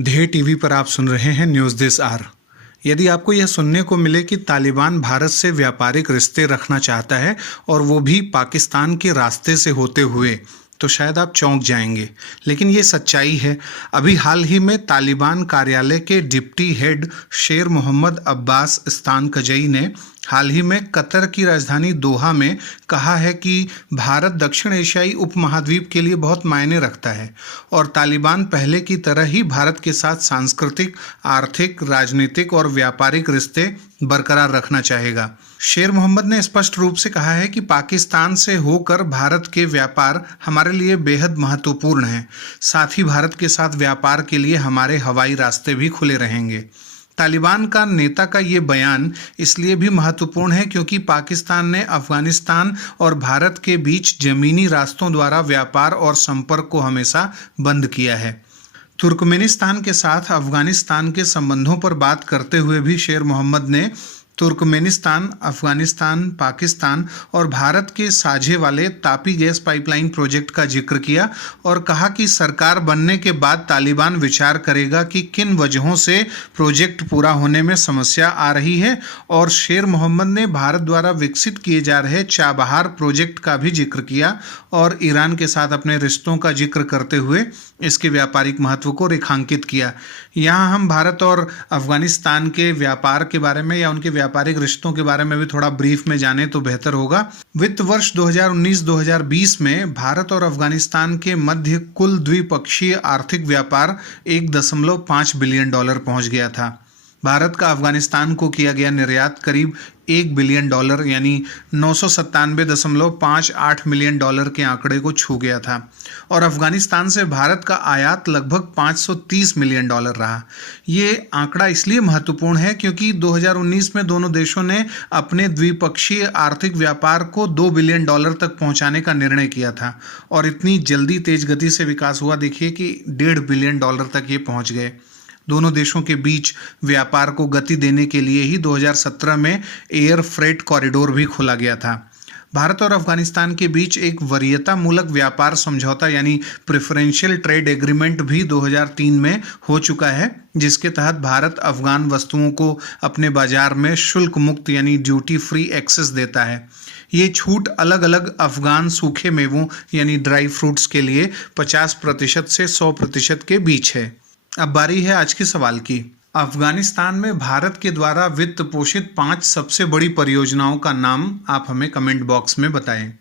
ध्येय टीवी पर आप सुन रहे हैं न्यूज़ दिस आर। यदि आपको यह सुनने को मिले कि तालिबान भारत से व्यापारिक रिश्ते रखना चाहता है और वो भी पाकिस्तान के रास्ते से होते हुए, तो शायद आप चौंक जाएंगे, लेकिन ये सच्चाई है। अभी हाल ही में तालिबान कार्यालय के डिप्टी हेड शेर मोहम्मद अब्बास इस्तानकजई ने हाल ही में कतर की राजधानी दोहा में कहा है कि भारत दक्षिण एशियाई उपमहाद्वीप के लिए बहुत मायने रखता है और तालिबान पहले की तरह ही भारत के साथ सांस्कृतिक, आर्थिक, राजनीतिक और व्यापारिक रिश्ते बरकरार रखना चाहेगा। शेर मोहम्मद ने स्पष्ट रूप से कहा है कि पाकिस्तान से होकर भारत के व्यापार हमारे लिए बेहद महत्वपूर्ण है। साथ ही भारत के साथ व्यापार के लिए हमारे हवाई रास्ते भी खुले रहेंगे। तालिबान का नेता का ये बयान इसलिए भी महत्वपूर्ण है क्योंकि पाकिस्तान ने अफगानिस्तान और भारत के बीच जमीनी रास्तों द्वारा व्यापार और संपर्क को हमेशा बंद किया है। तुर्कमेनिस्तान के साथ अफगानिस्तान के संबंधों पर बात करते हुए भी शेर मोहम्मद ने तुर्कमेनिस्तान, अफगानिस्तान, पाकिस्तान और भारत के साझे वाले तापी गैस पाइपलाइन प्रोजेक्ट का जिक्र किया और कहा कि सरकार बनने के बाद तालिबान विचार करेगा कि किन वजहों से प्रोजेक्ट पूरा होने में समस्या आ रही है। और शेर मोहम्मद ने भारत द्वारा विकसित किए जा रहे चाबहार प्रोजेक्ट का भी जिक्र किया और ईरान के साथ अपने रिश्तों का जिक्र करते हुए इसके व्यापारिक महत्व को रेखांकित किया। यहाँ हम भारत और अफगानिस्तान के व्यापार के बारे में या उनके व्यापारिक रिश्तों के बारे में भी थोड़ा ब्रीफ में जाने तो बेहतर होगा। वित्त वर्ष 2019-2020 में भारत और अफगानिस्तान के मध्य कुल द्विपक्षीय आर्थिक व्यापार $1.5 बिलियन पहुंच गया था। भारत का अफगानिस्तान को किया गया निर्यात करीब $1 बिलियन यानी $997.58 मिलियन के आंकड़े को छू गया था और अफगानिस्तान से भारत का आयात लगभग $530 मिलियन रहा। ये आंकड़ा इसलिए महत्वपूर्ण है क्योंकि 2019 में दोनों देशों ने अपने द्विपक्षीय आर्थिक व्यापार को $2 बिलियन तक पहुंचाने का निर्णय किया था और इतनी जल्दी तेज गति से विकास हुआ, देखिए कि $1.5 बिलियन तक ये पहुंच गए। दोनों देशों के बीच व्यापार को गति देने के लिए ही 2017 में एयर फ्रेट कॉरिडोर भी खोला गया था। भारत और अफगानिस्तान के बीच एक वरीयता मूलक व्यापार समझौता यानी प्रेफरेंशियल ट्रेड एग्रीमेंट भी 2003 में हो चुका है, जिसके तहत भारत अफगान वस्तुओं को अपने बाजार में शुल्क मुक्त यानी ड्यूटी फ्री एक्सेस देता है। ये छूट अलग अलग अफगान सूखे मेवों यानी ड्राई फ्रूट्स के लिए 50% से 100% के बीच है। अब बारी है आज के सवाल की। अफगानिस्तान में भारत के द्वारा वित्त पोषित 5 सबसे बड़ी परियोजनाओं का नाम आप हमें कमेंट बॉक्स में बताएं।